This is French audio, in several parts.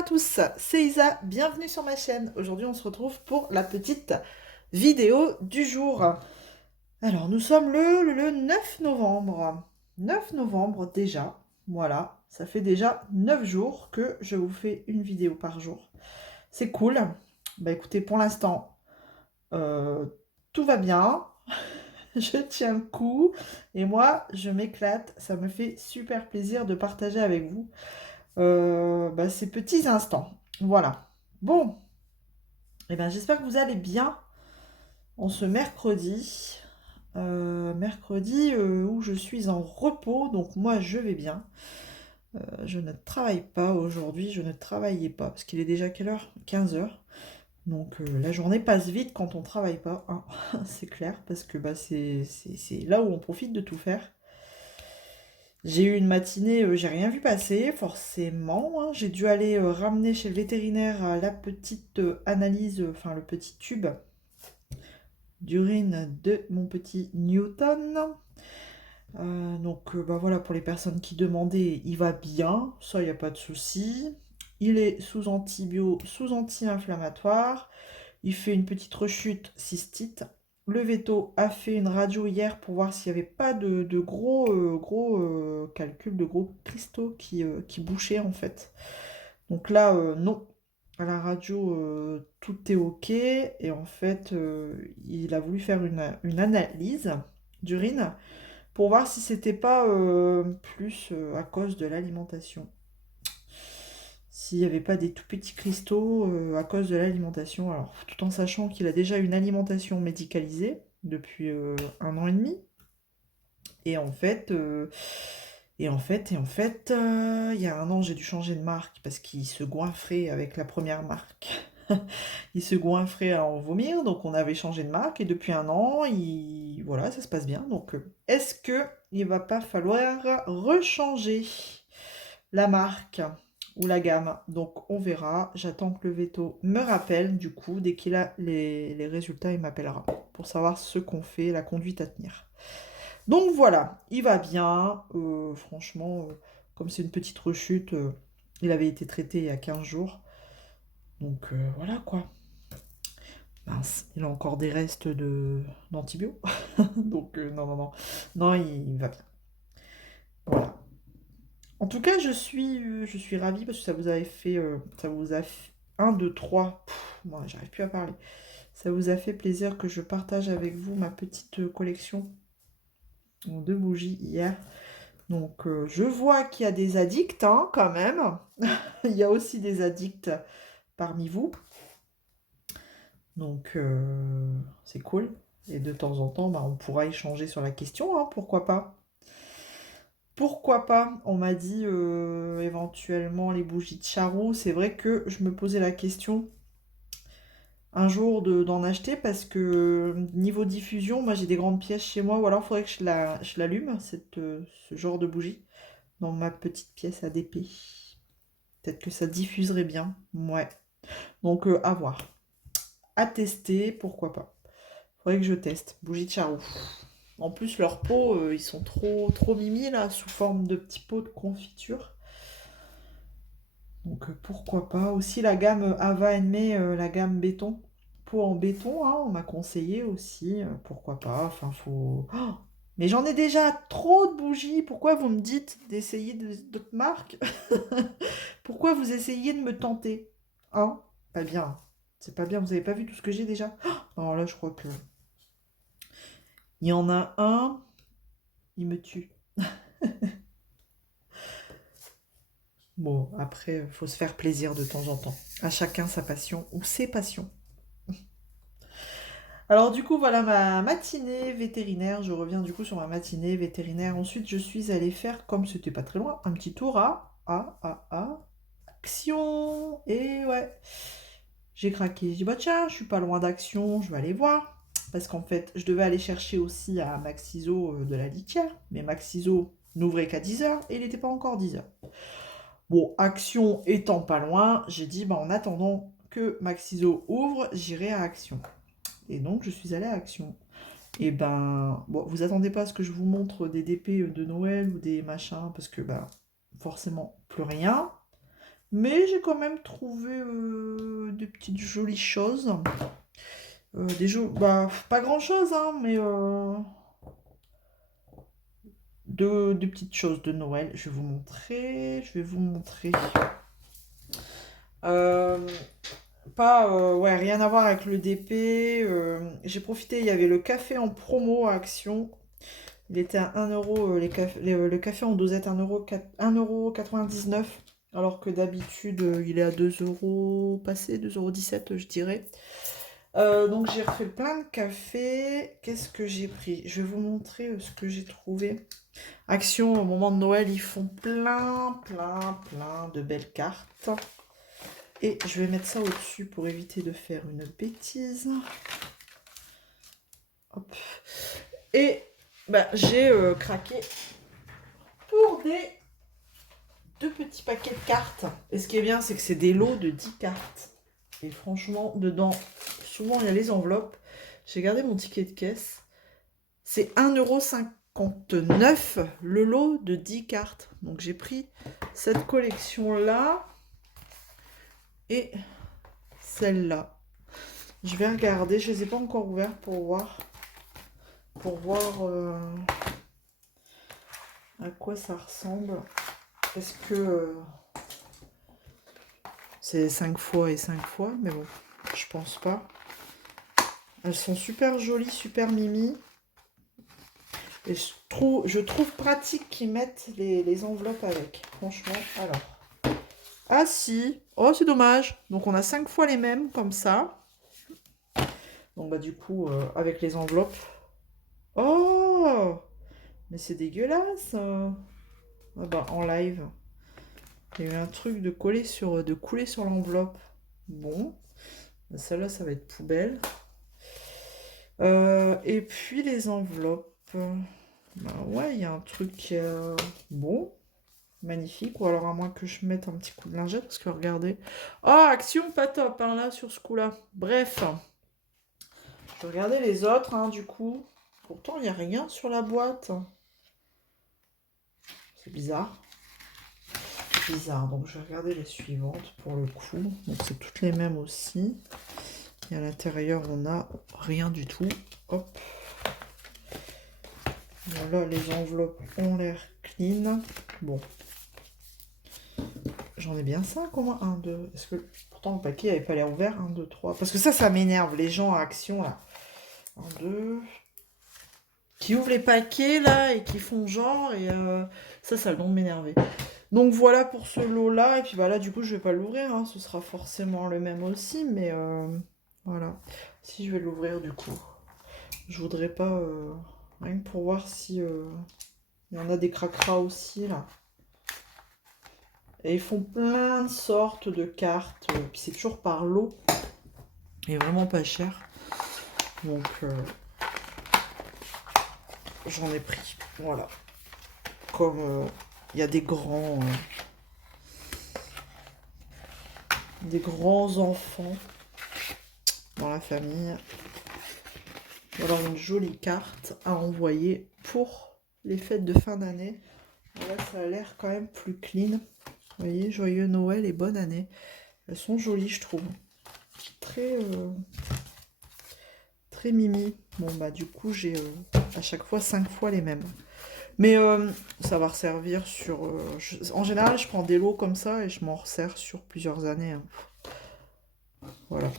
à tous, c'est Isa, bienvenue sur ma chaîne. Aujourd'hui on se retrouve pour la petite vidéo du jour. Alors nous sommes le 9 novembre. 9 novembre déjà, voilà, ça fait déjà 9 jours que je vous fais une vidéo par jour. C'est cool. Bah écoutez, pour l'instant, euh, tout va bien. Je tiens le coup et moi je m'éclate. Ça me fait super plaisir de partager avec vous ces petits instants. Voilà. Bon, eh ben, j'espère que vous allez bien en ce mercredi. Mercredi où je suis en repos, donc moi je vais bien. Je ne travaille pas aujourd'hui, je ne travaillais pas, parce qu'il est déjà quelle heure? 15 heures. Donc la journée passe vite quand on travaille pas, hein. C'est clair, parce que bah, c'est là où on profite de tout faire. J'ai eu une matinée, j'ai rien vu passer, forcément, hein. J'ai dû aller ramener chez le vétérinaire la petite analyse, enfin le petit tube d'urine de mon petit Newton. Voilà, pour les personnes qui demandaient, il va bien, ça, il n'y a pas de souci. Il est sous antibio, sous anti-inflammatoire. Il fait une petite rechute cystite. Le veto a fait une radio hier pour voir s'il n'y avait pas de gros calculs, de gros cristaux qui bouchaient en fait. Donc là, non. À la radio, tout est OK. Et en fait, il a voulu faire une analyse d'urine pour voir si c'était pas plus à cause de l'alimentation. S'il n'y avait pas des tout petits cristaux à cause de l'alimentation. Alors, tout en sachant qu'il a déjà une alimentation médicalisée depuis 1 an et demi. Et en fait, il y a 1 an, j'ai dû changer de marque parce qu'il se goinfrait avec la première marque. Il se goinfrait à en vomir, donc on avait changé de marque. Et depuis 1 an, voilà, ça se passe bien. Donc, est-ce que il va pas falloir rechanger la marque ou la gamme? Donc, on verra. J'attends que le veto me rappelle. Du coup, dès qu'il a les résultats, il m'appellera pour savoir ce qu'on fait, la conduite à tenir. Donc voilà, il va bien. Franchement, comme c'est une petite rechute, il avait été traité il y a 15 jours. Donc voilà quoi. Mince, il a encore des restes d'antibio. Donc non, non, non. Non, il va bien. Voilà. En tout cas, je suis ravie parce que ça vous avait fait. Ça vous a fait 1, 2, 3. Moi, j'arrive plus à parler. Ça vous a fait plaisir que je partage avec vous ma petite collection de bougies hier. Donc, je vois qu'il y a des addicts, hein, quand même. Il y a aussi des addicts parmi vous. Donc, c'est cool. Et de temps en temps, bah, on pourra échanger sur la question, hein, pourquoi pas. Pourquoi pas? On m'a dit éventuellement les bougies de charroux. C'est vrai que je me posais la question un jour d'en acheter parce que niveau diffusion, moi j'ai des grandes pièces chez moi ou alors il faudrait que je l'allume, ce genre de bougie, dans ma petite pièce ADP. Peut-être que ça diffuserait bien. Ouais. Donc, à voir. À tester, pourquoi pas. Faudrait que je teste. Bougie de charroux. En plus, leurs pots, ils sont trop mimi, là, sous forme de petits pots de confiture. Donc, pourquoi pas. Aussi, la gamme Ava Enme, la gamme béton. Pot en béton, hein, on m'a conseillé aussi. Pourquoi pas. Enfin, faut... Oh, mais j'en ai déjà trop de bougies. Pourquoi vous me dites d'essayer d'autres marques? Pourquoi vous essayez de me tenter? Hein? Pas bien. C'est pas bien. Vous avez pas vu tout ce que j'ai déjà? Alors là, je crois que... Il y en a un, il me tue. Bon, après, faut se faire plaisir de temps en temps. À chacun sa passion ou ses passions. Alors du coup, voilà ma matinée vétérinaire. Je reviens du coup sur ma matinée vétérinaire. Ensuite, je suis allée faire, comme c'était pas très loin, un petit tour à Action. Et ouais, j'ai craqué. J'ai dit, bah tiens, je suis pas loin d'Action, je vais aller voir. Parce qu'en fait, je devais aller chercher aussi à Maxiso de la litière. Mais Maxiso n'ouvrait qu'à 10 h et il n'était pas encore 10 h. Bon, Action étant pas loin, j'ai dit, bah, en attendant que Maxiso ouvre, j'irai à Action. Et donc, je suis allée à Action. Et ben, bon, vous attendez pas à ce que je vous montre des DP de Noël ou des machins, parce que, ben, forcément, plus rien. Mais j'ai quand même trouvé des petites jolies choses. Bah, pas grand-chose, hein, mais de petites choses de Noël. Je vais vous montrer. Je vais vous montrer. Euh, Pas, ouais, rien à voir avec le DP. J'ai profité, il y avait le café en promo à Action. Il était à 1 euro, le café en dosette, 1,99 €, alors que d'habitude, il est à 2 euros passé, 2,17 € je dirais. Donc j'ai refait plein de café. Qu'est-ce que j'ai pris? Je vais vous montrer ce que j'ai trouvé. Action, au moment de Noël, ils font plein de belles cartes. Et je vais mettre ça au-dessus pour éviter de faire une bêtise. Hop. Et bah, j'ai craqué pour des deux petits paquets de cartes. Et ce qui est bien, c'est que c'est des lots de 10 cartes. Et franchement, dedans, souvent il y a les enveloppes. J'ai gardé mon ticket de caisse. C'est 1,59 € le lot de 10 cartes. Donc j'ai pris cette collection-là et celle-là. Je vais regarder, je ne les ai pas encore ouverts pour voir à quoi ça ressemble. Parce que c'est 5 fois et 5 fois, mais bon, je pense pas. Elles sont super jolies, super mimi. Et je trouve pratique qu'ils mettent les enveloppes avec. Franchement, alors. Ah si. Oh, c'est dommage. Donc on a 5 fois les mêmes, comme ça. Donc bah du coup, avec les enveloppes. Oh, mais c'est dégueulasse. Ah bah, en live. Il y a eu un truc de couler sur l'enveloppe. Bon. Celle-là, ça va être poubelle. Et puis les enveloppes. Bah ouais, il y a un truc qui est bon, magnifique. Ou alors à moins que je mette un petit coup de lingette, parce que regardez. Oh, action pas top, hein, là, sur ce coup-là. Bref. Je vais regarder les autres, hein, du coup. Pourtant, il n'y a rien sur la boîte. C'est bizarre. Bizarre. Donc, je vais regarder les suivantes pour le coup. Donc, c'est toutes les mêmes aussi. Et à l'intérieur, on a rien du tout. Hop. Voilà, les enveloppes ont l'air clean. Bon. J'en ai bien 5 au moins. 1, 2. Est-ce que pourtant le paquet n'avait pas l'air ouvert? 1, 2, 3. Parce que ça m'énerve. Les gens à Action, là. 1, 2. Qui ouvrent les paquets, là, et qui font genre. Et ça a le don de m'énerver. Donc voilà pour ce lot-là. Et puis bah là, du coup, je vais pas l'ouvrir, hein. Ce sera forcément le même aussi. Mais voilà. Si je vais l'ouvrir, du coup. Je voudrais pas... rien que pour voir si... il y en a des cracras aussi, là. Et ils font plein de sortes de cartes. Puis c'est toujours par lot. Et vraiment pas cher. Donc j'en ai pris. Voilà. Comme il y a des grands enfants dans la famille. Alors une jolie carte à envoyer pour les fêtes de fin d'année. Là, ça a l'air quand même plus clean. Vous voyez, joyeux Noël et bonne année. Elles sont jolies, je trouve. Très, très mimi. Bon, bah du coup, j'ai à chaque fois 5 fois les mêmes. Mais ça va resservir sur... en général, je prends des lots comme ça et je m'en resserre sur plusieurs années, hein. Voilà.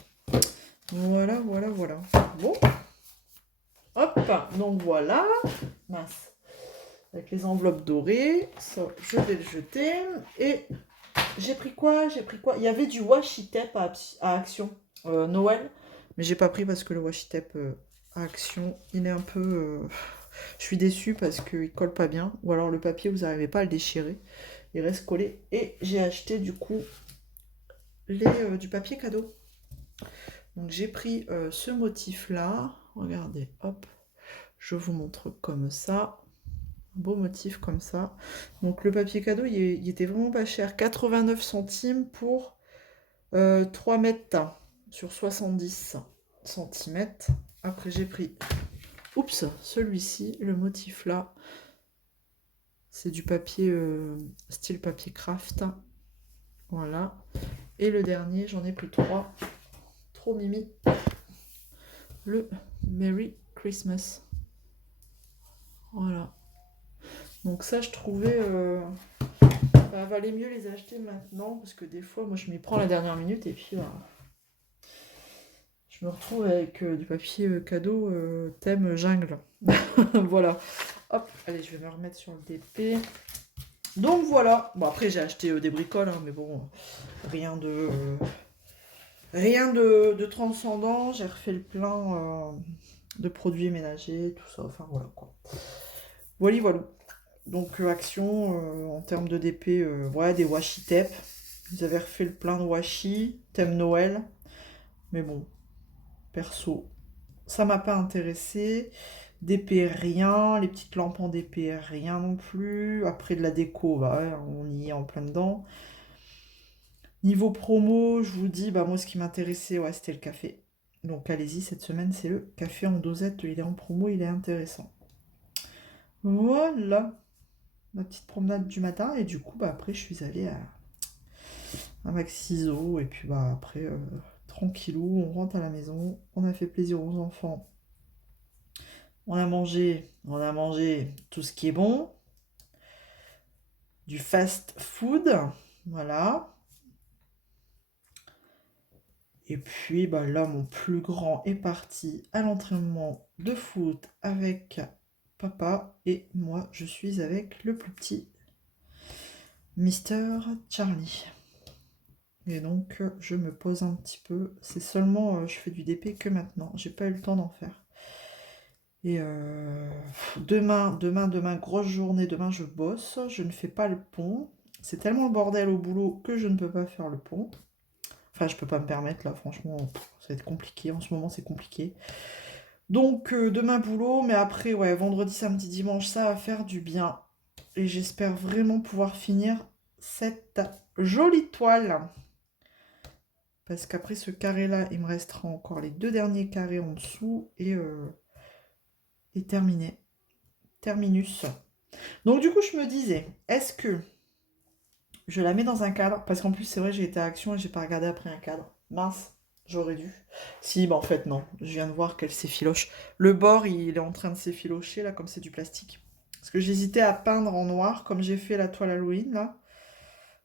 Voilà. Bon. Hop. Donc voilà. Mince. Avec les enveloppes dorées. Ça, je vais le jeter. Et j'ai pris quoi? Il y avait du washi tape à Action. Noël. Mais j'ai pas pris parce que le washi tape à Action, il est un peu... Je suis déçue parce qu'il colle pas bien. Ou alors le papier, vous n'arrivez pas à le déchirer. Il reste collé. Et j'ai acheté du coup du papier cadeau. Donc j'ai pris ce motif-là. Regardez, hop. Je vous montre comme ça. Un beau motif comme ça. Donc le papier cadeau, il était vraiment pas cher. 89 centimes pour 3 mètres sur 70 centimètres. Après j'ai pris... Oups, celui-ci, le motif là. C'est du papier style papier craft. Voilà. Et le dernier, j'en ai pris 3. Trop mimi. Le Merry Christmas. Voilà. Donc ça, je trouvais... ça valait mieux les acheter maintenant, parce que des fois, moi, je m'y prends la dernière minute, et puis je me retrouve avec du papier cadeau thème jungle. Voilà. Hop, allez, je vais me remettre sur le DP. Donc voilà. Bon, après, j'ai acheté des bricoles, hein, mais bon, rien de transcendant. J'ai refait le plein de produits ménagers, tout ça. Enfin, voilà, quoi. Voilà. Donc, action en termes de DP, voilà, des washi tape. Ils avaient refait le plein de washi, thème Noël. Mais bon, perso, ça m'a pas intéressé. DP rien, les petites lampes en DP rien non plus. Après de la déco, bah ouais, on y est en plein dedans. Niveau promo, je vous dis, bah moi ce qui m'intéressait, ouais, c'était le café. Donc allez-y, cette semaine c'est le café en dosette, il est en promo, il est intéressant. Voilà, ma petite promenade du matin, et du coup, bah après je suis allée à Maxiso, et puis bah après, tranquillou, on rentre à la maison, on a fait plaisir aux enfants. On a mangé tout ce qui est bon, du fast food, voilà. Et puis bah là, mon plus grand est parti à l'entraînement de foot avec papa, et moi, je suis avec le plus petit, Mister Charlie. Et donc, je me pose un petit peu. C'est seulement, je fais du DP que maintenant. J'ai pas eu le temps d'en faire. Et demain, grosse journée. Demain, je bosse. Je ne fais pas le pont. C'est tellement le bordel au boulot que je ne peux pas faire le pont. Enfin, je peux pas me permettre, là, franchement, ça va être compliqué. En ce moment, c'est compliqué. Donc, demain, boulot. Mais après, ouais, vendredi, samedi, dimanche, ça va faire du bien. Et j'espère vraiment pouvoir finir cette jolie toile. Parce qu'après ce carré-là, il me restera encore les 2 derniers carrés en dessous, et terminé. Terminus. Donc du coup, je me disais, est-ce que je la mets dans un cadre? Parce qu'en plus, c'est vrai, j'ai été à Action et j'ai pas regardé après un cadre. Mince, j'aurais dû. Si, bah en fait, non. Je viens de voir qu'elle s'effiloche. Le bord, il est en train de s'effilocher, là, comme c'est du plastique. Parce que j'hésitais à peindre en noir, comme j'ai fait la toile Halloween, là.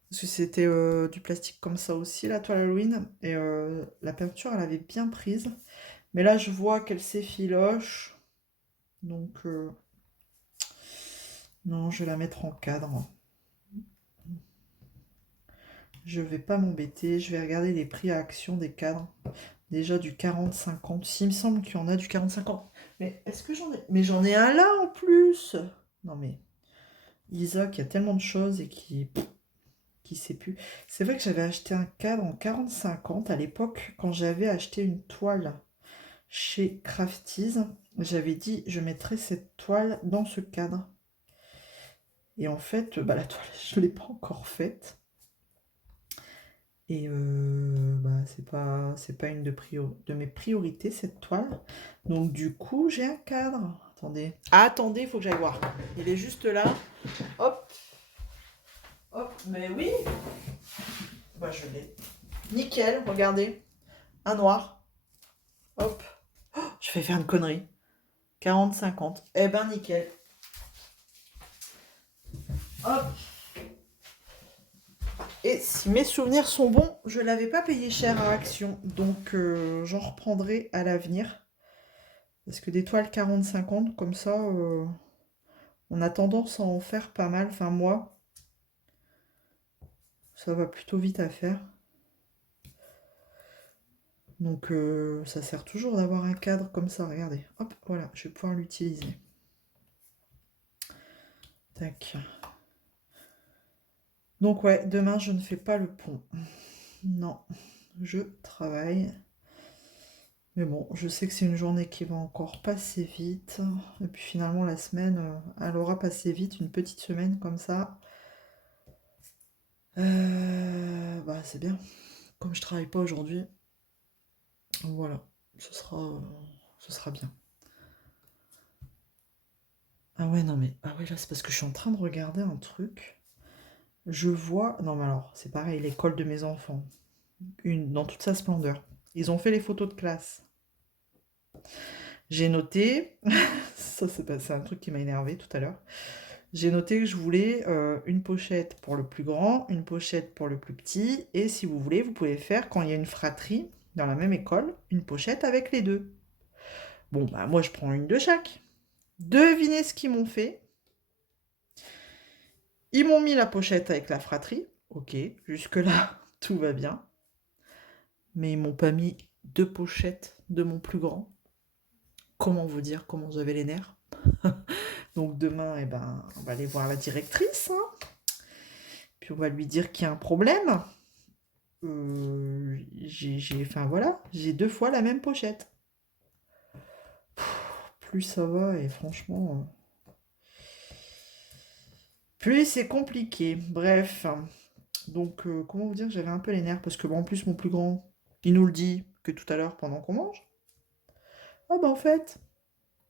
Parce que c'était du plastique comme ça aussi, la toile Halloween. Et la peinture, elle avait bien prise. Mais là, je vois qu'elle s'effiloche. Donc, non, je vais la mettre en cadre. Je vais pas m'embêter. Je vais regarder les prix à Action des cadres. Déjà du 40-50. S'il me semble qu'il y en a du 40-50. Mais est-ce que j'en ai... Mais j'en ai un là en plus. Non mais, Isaac, il y a tellement de choses et qui sait plus. C'est vrai que j'avais acheté un cadre en 40-50 à l'époque quand j'avais acheté une toile chez Crafties. J'avais dit, je mettrai cette toile dans ce cadre. Et en fait, bah, la toile, je ne l'ai pas encore faite. Et bah, c'est pas une de mes priorités, cette toile. Donc du coup, j'ai un cadre. Attendez. Ah, attendez, il faut que j'aille voir. Il est juste là. Hop. Hop, mais oui. Bah, je l'ai. Nickel, regardez. Un noir. Hop. Oh, je vais faire une connerie. 40-50. Eh ben, nickel. Hop. Et si mes souvenirs sont bons, je ne l'avais pas payé cher à Action. Donc, j'en reprendrai à l'avenir. Parce que des toiles 40-50, comme ça, on a tendance à en faire pas mal. Enfin, moi, ça va plutôt vite à faire. Donc, ça sert toujours d'avoir un cadre comme ça. Regardez. Hop, voilà, je vais pouvoir l'utiliser. Tac. Donc, ouais, demain, je ne fais pas le pont. Non, je travaille. Mais bon, je sais que c'est une journée qui va encore passer vite. Et puis finalement, la semaine, elle aura passé vite, une petite semaine comme ça. Bah, c'est bien. Comme je travaille pas aujourd'hui, voilà, ce sera bien. Ah ouais, non mais, ah ouais, là, c'est parce que je suis en train de regarder un truc. Je vois... Non, mais alors, c'est pareil, l'école de mes enfants. Dans toute sa splendeur. Ils ont fait les photos de classe. J'ai noté... Ça, c'est un truc qui m'a énervé tout à l'heure. J'ai noté que je voulais une pochette pour le plus grand, une pochette pour le plus petit, et si vous voulez, vous pouvez faire, quand il y a une fratrie dans la même école, une pochette avec les deux. Bon, bah moi je prends une de chaque. Devinez ce qu'ils m'ont fait. Ils m'ont mis la pochette avec la fratrie. Ok, jusque-là, tout va bien. Mais ils m'ont pas mis deux pochettes de mon plus grand. Comment vous dire comment j'avais les nerfs? Donc demain, eh ben, on va aller voir la directrice, hein. Puis on va lui dire qu'il y a un problème. Enfin voilà, j'ai deux fois la même pochette. Plus ça va et franchement, plus c'est compliqué. Bref, donc comment vous dire, j'avais un peu les nerfs parce que bon, en plus mon plus grand, il nous le dit que tout à l'heure pendant qu'on mange. Ah bah en fait,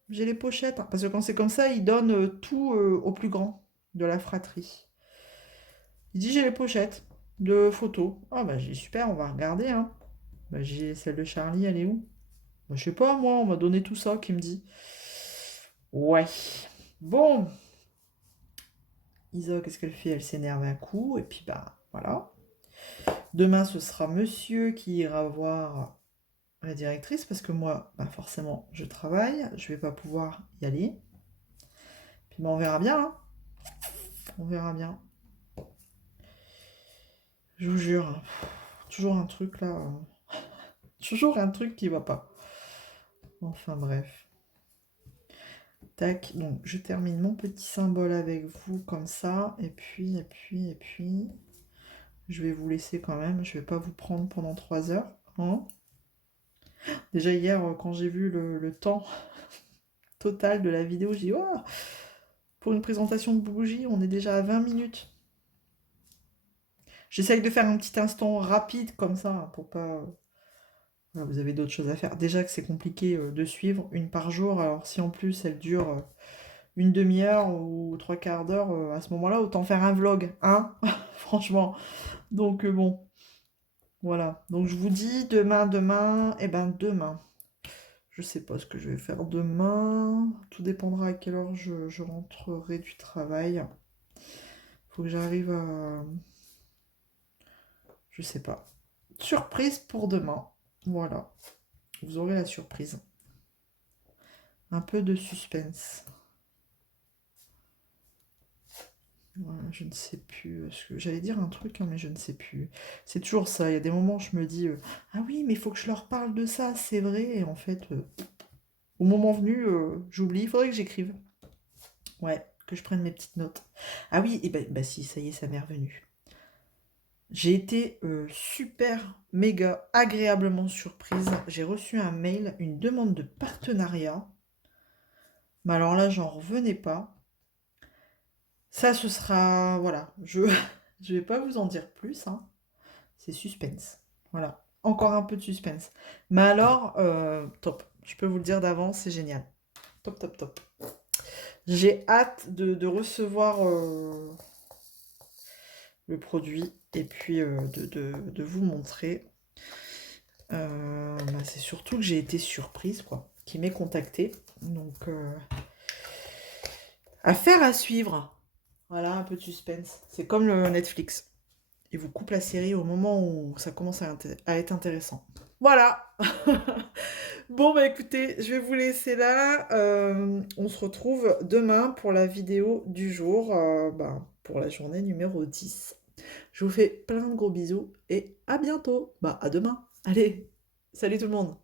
j'ai les pochettes, hein. Parce que quand c'est comme ça, il donne tout au plus grand de la fratrie. Il dit j'ai les pochettes de photos. Ah bah j'ai super, on va regarder, hein. Bah, j'ai celle de Charlie, elle est où? Bah, je sais pas, moi, on m'a donné tout ça, qui me dit. Ouais. Bon, Isa, qu'est-ce qu'elle fait? Elle s'énerve un coup, et puis bah voilà. Demain, ce sera monsieur qui ira voir la directrice, parce que moi, bah forcément, je travaille, je vais pas pouvoir y aller. Puis bah, on verra bien, hein. On verra bien. Je vous jure, hein. Toujours un truc là. Toujours un truc qui va pas. Enfin bref. Tac, donc je termine mon petit symbole avec vous comme ça, et puis, je vais vous laisser quand même, je vais pas vous prendre pendant 3 heures, hein. Déjà hier, quand j'ai vu le temps total de la vidéo, j'ai dit, oh, pour une présentation de bougie, on est déjà à 20 minutes. J'essaye de faire un petit instant rapide comme ça, hein, pour pas... Voilà, vous avez d'autres choses à faire. Déjà que c'est compliqué de suivre une par jour, alors si en plus elle dure une demi-heure ou trois quarts d'heure, à ce moment-là, autant faire un vlog, hein. Franchement. Donc bon, voilà. Donc je vous dis demain, et ben demain. Je sais pas ce que je vais faire demain. Tout dépendra à quelle heure je rentrerai du travail. Faut que j'arrive à... Je sais pas. Surprise pour demain. Voilà. Vous aurez la surprise. Un peu de suspense. Voilà, je ne sais plus ce que j'allais dire un truc, hein, mais je ne sais plus. C'est toujours ça. Il y a des moments où je me dis ah oui, mais il faut que je leur parle de ça, c'est vrai. Et en fait, au moment venu, j'oublie. Il faudrait que j'écrive. Ouais, que je prenne mes petites notes. Ah oui, et bah si, ça y est, ça m'est revenu. J'ai été super, méga, agréablement surprise. J'ai reçu un mail, une demande de partenariat. Mais alors là, j'en revenais pas. Ça, ce sera... Voilà, je vais pas vous en dire plus, hein. C'est suspense. Voilà, encore un peu de suspense. Mais alors, top. Je peux vous le dire d'avance, c'est génial. Top, top, top. J'ai hâte de recevoir le produit et puis de vous montrer. Bah, c'est surtout que j'ai été surprise, quoi, qui m'ait contacté. Donc, affaire à suivre. Voilà, un peu de suspense. C'est comme le Netflix. Il vous coupe la série au moment où ça commence à être intéressant. Voilà. Bon, bah écoutez, je vais vous laisser là. On se retrouve demain pour la vidéo du jour, bah, pour la journée numéro 10. Je vous fais plein de gros bisous et à bientôt. Bah, à demain. Allez, salut tout le monde.